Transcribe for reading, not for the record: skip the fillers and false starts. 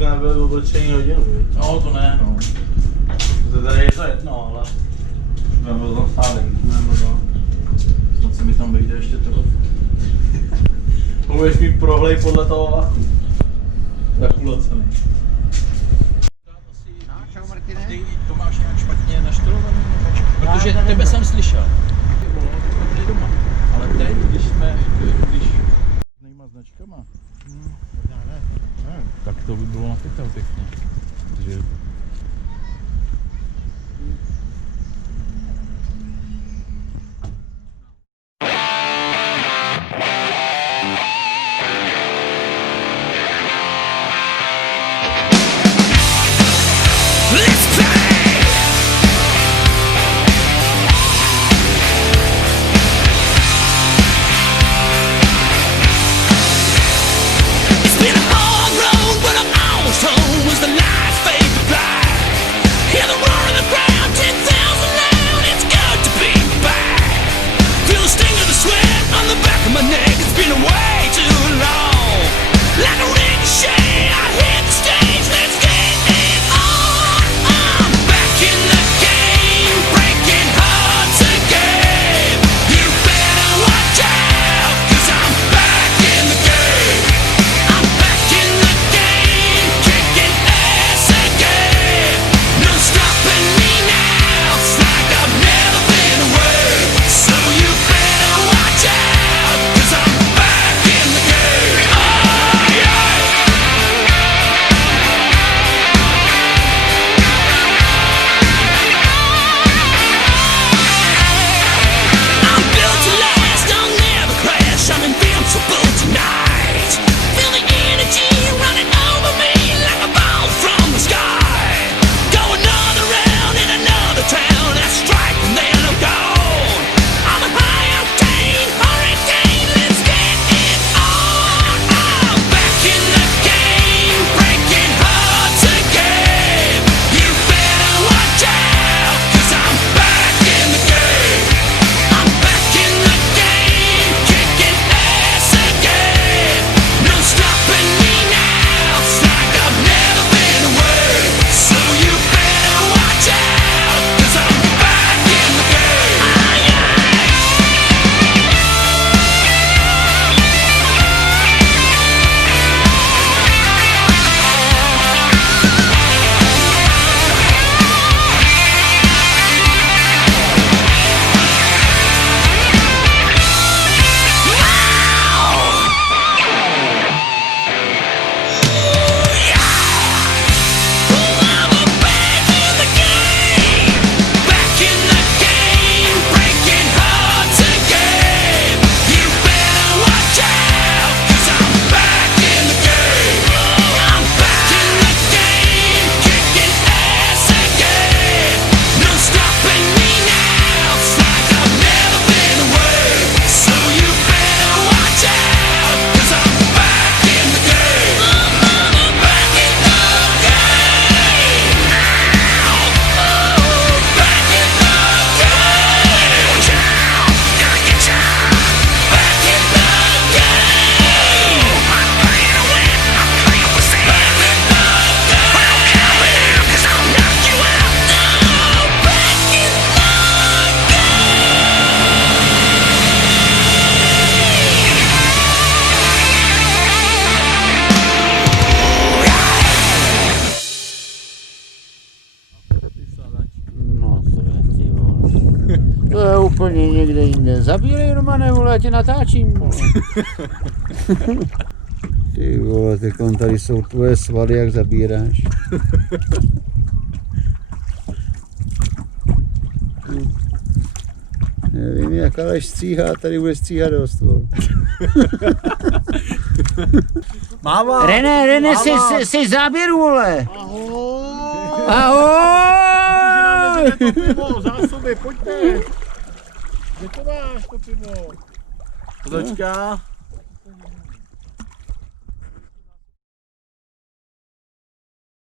takhle nebyl oblečení hodinu, víš? No, to ne, no. To tady je to jedno, ale... Nebo tam stále, nebo to. Snad se mi tam vejde ještě toho. Budeš mít prohlej podle toho laku. Tak ulecený. Čau Martine. Ty to máš nějak špatně naštelovaný, protože tebe jsem slyšel. Ty doma. Ale teď, když nejma značkama, tak to by bylo na pytel pěkně. Takže... To je úplně někde jinde. Zabírej, Romane, vole, já tě natáčím, vole. Ty vole, teď tady jsou tvoje svaly, jak zabíráš. Nevím, jak Aleš stříhá, tady bude stříhat dost, vole. Máma! René, jsi záběr, vole. Ahoj! Ahoj! To pivo, zásoby, pojďte! Kde to máš, to pivo? Kozačka?